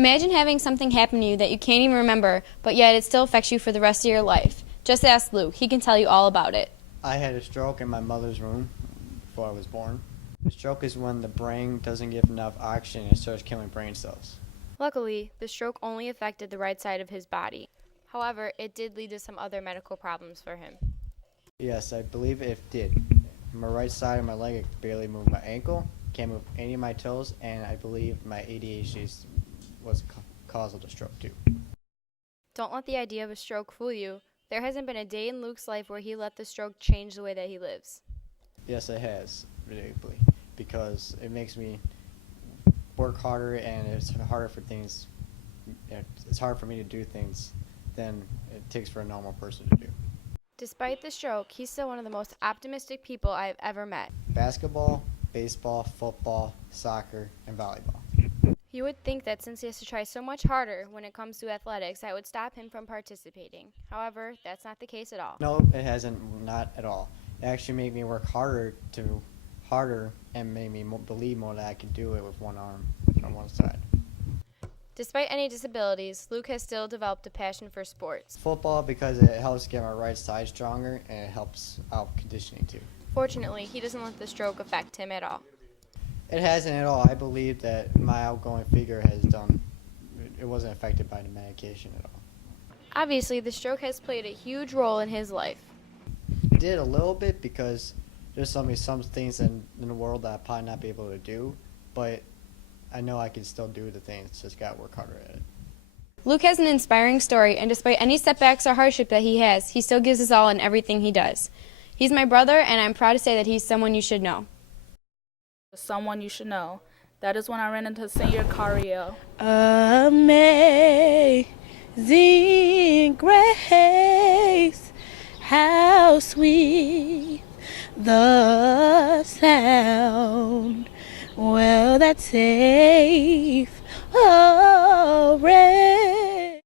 Imagine having something happen to you that you can't even remember, but yet it still affects you for the rest of your life. Just ask Luke. He can tell you all about it. I had a stroke in my mother's room before I was born. A stroke is when the brain doesn't get enough oxygen and starts killing brain cells. Luckily, the stroke only affected the right side of his body. However, it did lead to some other medical problems for him. Yes, I believe it did. My right side of my leg, I could barely move my ankle, can't move any of my toes, and I believe my ADHD was cause of the stroke too. Don't let the idea of a stroke fool you. There hasn't been a day in Luke's life where he let the stroke change the way that he lives. Yes, it has, predictably, because it makes me work harder, and it's harder for things. It's hard for me to do things than it takes for a normal person to do. Despite the stroke, he's still one of the most optimistic people I've ever met. Basketball, baseball, football, soccer, and volleyball. You would think that since he has to try so much harder when it comes to athletics, that would stop him from participating. However, that's not the case at all. No, it hasn't, not at all. It actually made me work harder and made me believe more that I could do it with one arm on one side. Despite any disabilities, Luke has still developed a passion for sports. Football, because it helps get my right side stronger, and it helps out conditioning too. Fortunately, he doesn't let the stroke affect him at all. It hasn't at all. I believe that my outgoing figure it wasn't affected by the medication at all. Obviously, the stroke has played a huge role in his life. It did a little bit because there's some things in the world that I'll probably not be able to do, but I know I can still do the things, just gotta work harder at it. Luke has an inspiring story, and despite any setbacks or hardship that he has, he still gives his all in everything he does. He's my brother, and I'm proud to say that he's someone you should know. Someone you should know. That is when I ran into Senior Cario. Amazing grace, how sweet the sound, well, that saved a wretch.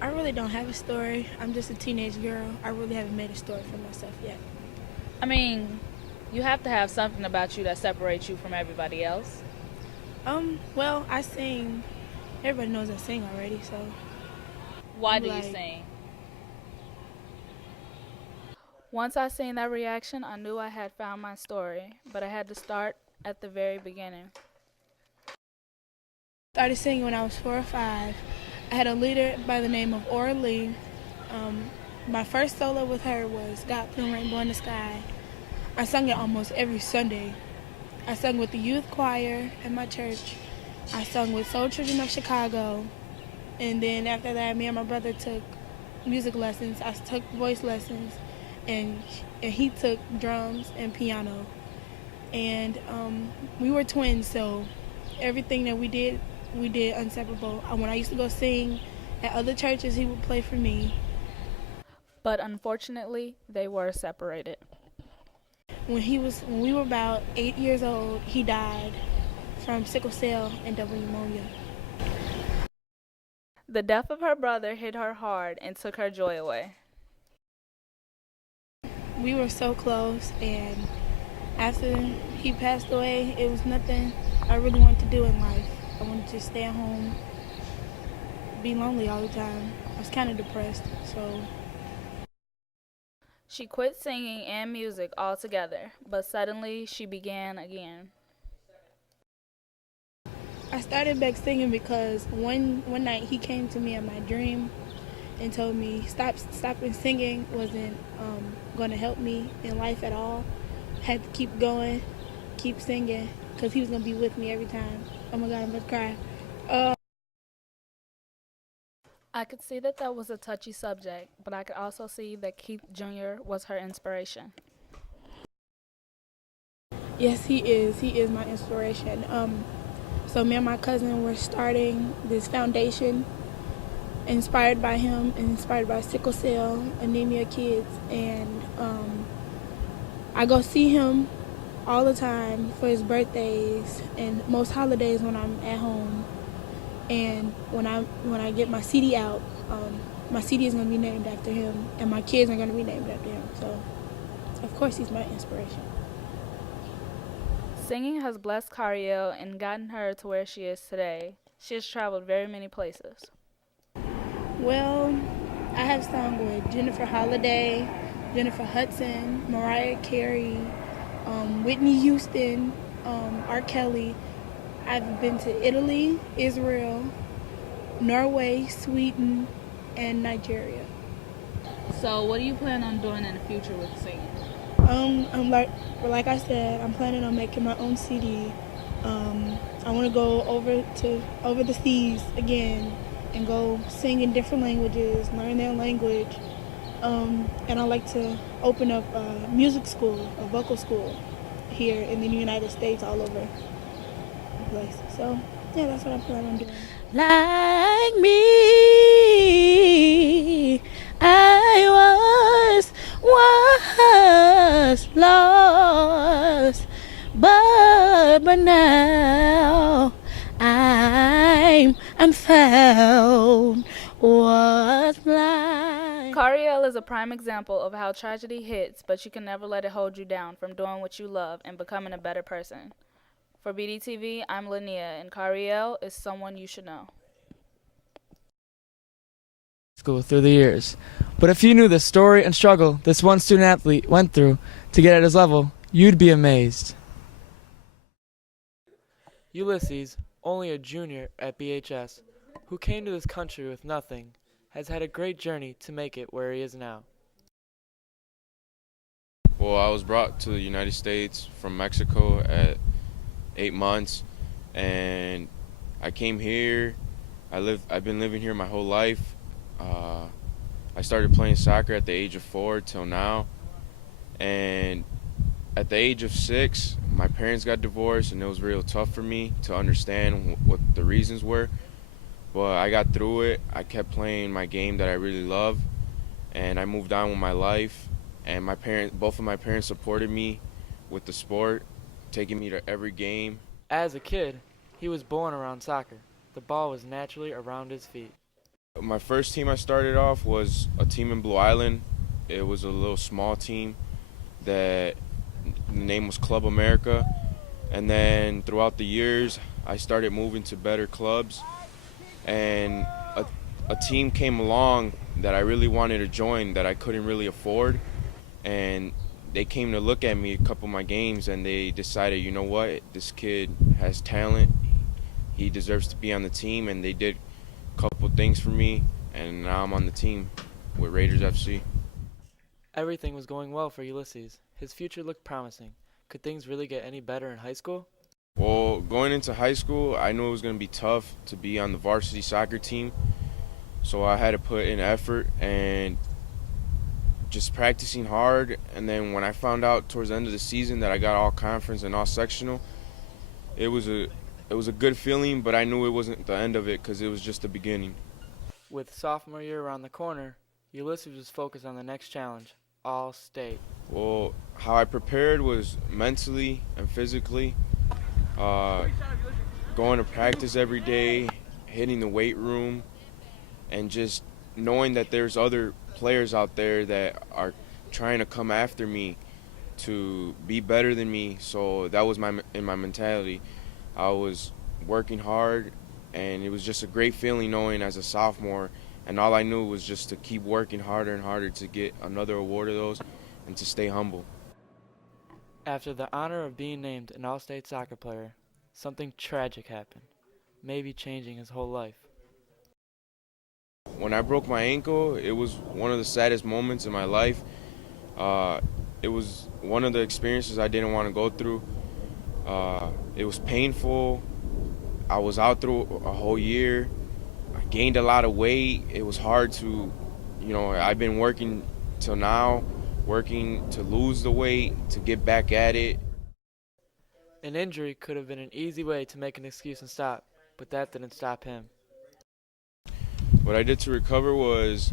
I really don't have a story. I'm just a teenage girl. I really haven't made a story for myself yet. I mean, you have to have something about you that separates you from everybody else. Well, I sing. Everybody knows I sing already, so. Why do you sing? Once I seen that reaction, I knew I had found my story, but I had to start at the very beginning. I started singing when I was 4 or 5. I had a leader by the name of Ora Lee. My first solo with her was God Put a Rainbow in the Sky. I sung it almost every Sunday. I sung with the youth choir at my church. I sung with Soul Children of Chicago. And then after that, me and my brother took music lessons. I took voice lessons, and he took drums and piano. And we were twins, so everything that we did inseparable. When I used to go sing at other churches, he would play for me. But unfortunately, they were separated. When we were about 8 years old, he died from sickle cell and double pneumonia. The death of her brother hit her hard and took her joy away. We were so close, and after he passed away, it was nothing I really wanted to do in life. I wanted to stay at home, be lonely all the time. I was kind of depressed, so. She quit singing and music altogether, but suddenly she began again. I started back singing because one night he came to me in my dream and told me stopping singing wasn't going to help me in life at all. I had to keep going, keep singing, because he was going to be with me every time. Oh my God, I'm going to cry. I could see that was a touchy subject, but I could also see that Keith Jr. was her inspiration. Yes, he is. He is my inspiration. So me and my cousin were starting this foundation inspired by him and inspired by sickle cell anemia kids. And I go see him all the time for his birthdays and most holidays when I'm at home. And when I get my CD out, my CD is going to be named after him, and my kids are going to be named after him. So, of course, he's my inspiration. Singing has blessed Cariel and gotten her to where she is today. She has traveled very many places. Well, I have sung with Jennifer Holliday, Jennifer Hudson, Mariah Carey, Whitney Houston, R. Kelly. I've been to Italy, Israel, Norway, Sweden, and Nigeria. So what do you plan on doing in the future with singing? I'm like I said, I'm planning on making my own CD. I want to go over the seas again and go sing in different languages, learn their language, and I like to open up a music school, a vocal school, here in the United States, all over the place. So yeah, that's what I plan on doing. Like me, I was lost, but now I'm found, was blind. Cariel is a prime example of how tragedy hits, but you can never let it hold you down from doing what you love and becoming a better person. For BDTV, I'm Linnea, and Cariel is someone you should know. School through the years. But if you knew the story and struggle this one student athlete went through to get at his level, you'd be amazed. Ulysses, only a junior at BHS, who came to this country with nothing, has had a great journey to make it where he is now. Well, I was brought to the United States from Mexico at 8 months, and I came here. I've been living here my whole life. I started playing soccer at the age of 4 till now, and at the age of 6, my parents got divorced, and it was real tough for me to understand what the reasons were. But I got through it. I kept playing my game that I really love, and I moved on with my life. And both of my parents supported me with the sport, taking me to every game. As a kid, he was born around soccer. The ball was naturally around his feet. My first team I started off was a team in Blue Island. It was a little small team that the name was Club America. And then throughout the years, I started moving to better clubs. And a team came along that I really wanted to join that I couldn't really afford. And they came to look at me a couple of my games, and they decided, you know what, this kid has talent. He deserves to be on the team, and they did a couple things for me, and now I'm on the team with Raiders FC. Everything was going well for Ulysses. His future looked promising. Could things really get any better in high school? Well, going into high school, I knew it was going to be tough to be on the varsity soccer team, so I had to put in effort and just practicing hard. And then when I found out towards the end of the season that I got all conference and all sectional, it was a good feeling, but I knew it wasn't the end of it because it was just the beginning. With sophomore year around the corner, Ulysses was focused on the next challenge, All-State. Well, how I prepared was mentally and physically, going to practice every day, hitting the weight room, and just knowing that there's other players out there that are trying to come after me to be better than me. So that was in my mentality. I was working hard, and it was just a great feeling knowing as a sophomore, and all I knew was just to keep working harder and harder to get another award of those and to stay humble. After the honor of being named an All-State soccer player, something tragic happened, maybe changing his whole life. When I broke my ankle, it was one of the saddest moments in my life. It was one of the experiences I didn't want to go through. It was painful. I was out through a whole year. I gained a lot of weight. It was hard to, I've been working till now, working to lose the weight, to get back at it. An injury could have been an easy way to make an excuse and stop, but that didn't stop him. What I did to recover was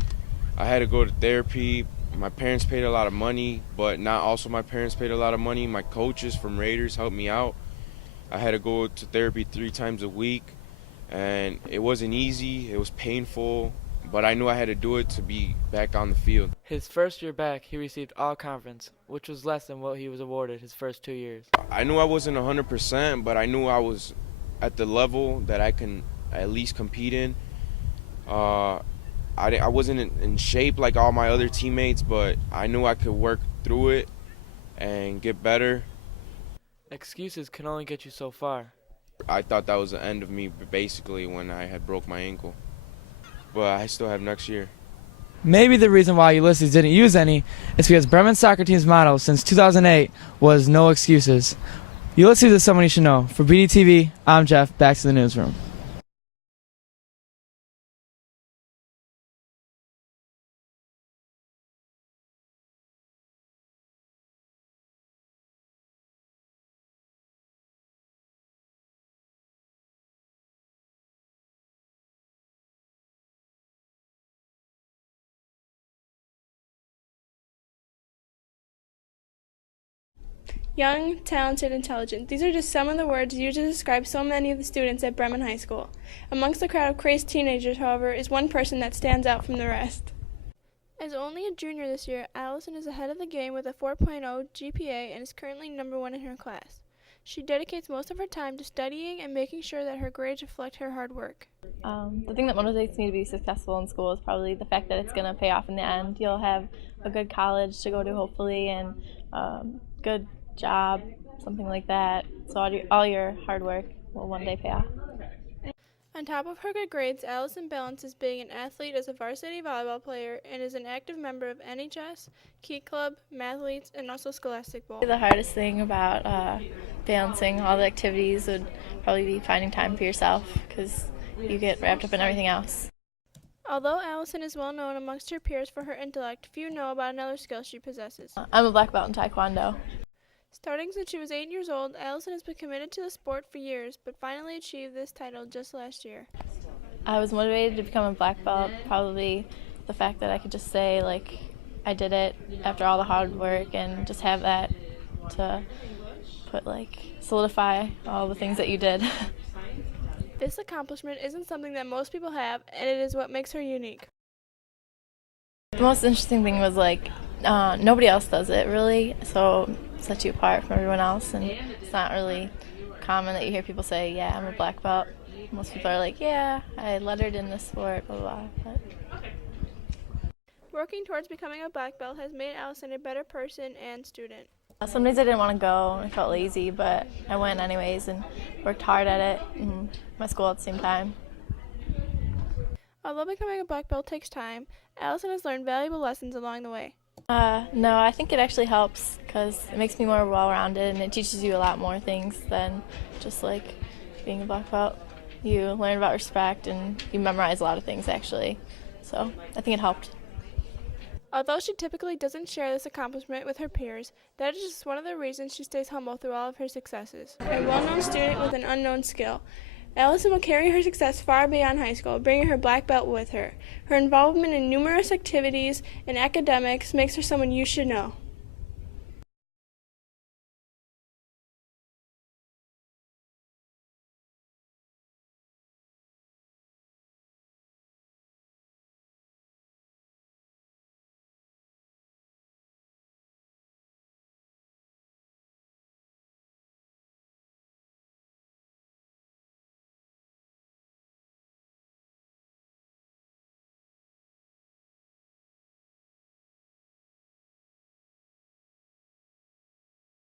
I had to go to therapy. My parents paid a lot of money, but not also my parents paid a lot of money. My coaches from Raiders helped me out. I had to go to therapy 3 times a week, and it wasn't easy. It was painful, but I knew I had to do it to be back on the field. His first year back, he received all-conference, which was less than what he was awarded his first 2 years. I knew I wasn't 100%, but I knew I was at the level that I can at least compete in. I wasn't in shape like all my other teammates, but I knew I could work through it and get better. Excuses can only get you so far. I thought that was the end of me basically when I had broke my ankle, but I still have next year. Maybe the reason why Ulysses didn't use any is because Bremen's soccer team's motto since 2008 was no excuses. Ulysses is someone you should know. For BDTV, I'm Jeff. Back to the newsroom. Young, talented, intelligent. These are just some of the words used to describe so many of the students at Bremen High School. Amongst the crowd of crazed teenagers, however, is one person that stands out from the rest. As only a junior this year, Allison is ahead of the game with a 4.0 GPA and is currently number 1 in her class. She dedicates most of her time to studying and making sure that her grades reflect her hard work. The thing that motivates me to be successful in school is probably the fact that it's going to pay off in the end. You'll have a good college to go to, hopefully, and good job, something like that. So all your hard work will one day pay off. On top of her good grades, Allison balances being an athlete as a varsity volleyball player and is an active member of NHS, Key Club, Mathletes, and also Scholastic Bowl. The hardest thing about balancing all the activities would probably be finding time for yourself, because you get wrapped up in everything else. Although Allison is well known amongst her peers for her intellect, few know about another skill she possesses. I'm a black belt in Taekwondo. Starting since she was 8 years old, Allison has been committed to the sport for years, but finally achieved this title just last year. I was motivated to become a black belt, probably the fact that I could just say, like, I did it after all the hard work, and just have that to solidify all the things that you did. This accomplishment isn't something that most people have, and it is what makes her unique. The most interesting thing was, nobody else does it, really, so it sets you apart from everyone else, and it's not really common that you hear people say, yeah, I'm a black belt. Most people are like, yeah, I lettered in this sport, blah, blah, blah. Working towards becoming a black belt has made Allison a better person and student. Some days I didn't want to go, I felt lazy, but I went anyways and worked hard at it, and my school at the same time. Although becoming a black belt takes time, Allison has learned valuable lessons along the way. No, I think it actually helps because it makes me more well-rounded, and it teaches you a lot more things than just being a black belt. You learn about respect, and you memorize a lot of things actually, so I think it helped. Although she typically doesn't share this accomplishment with her peers, that is just one of the reasons she stays humble through all of her successes. A well-known student with an unknown skill, Allison will carry her success far beyond high school, bringing her black belt with her. Her involvement in numerous activities and academics makes her someone you should know.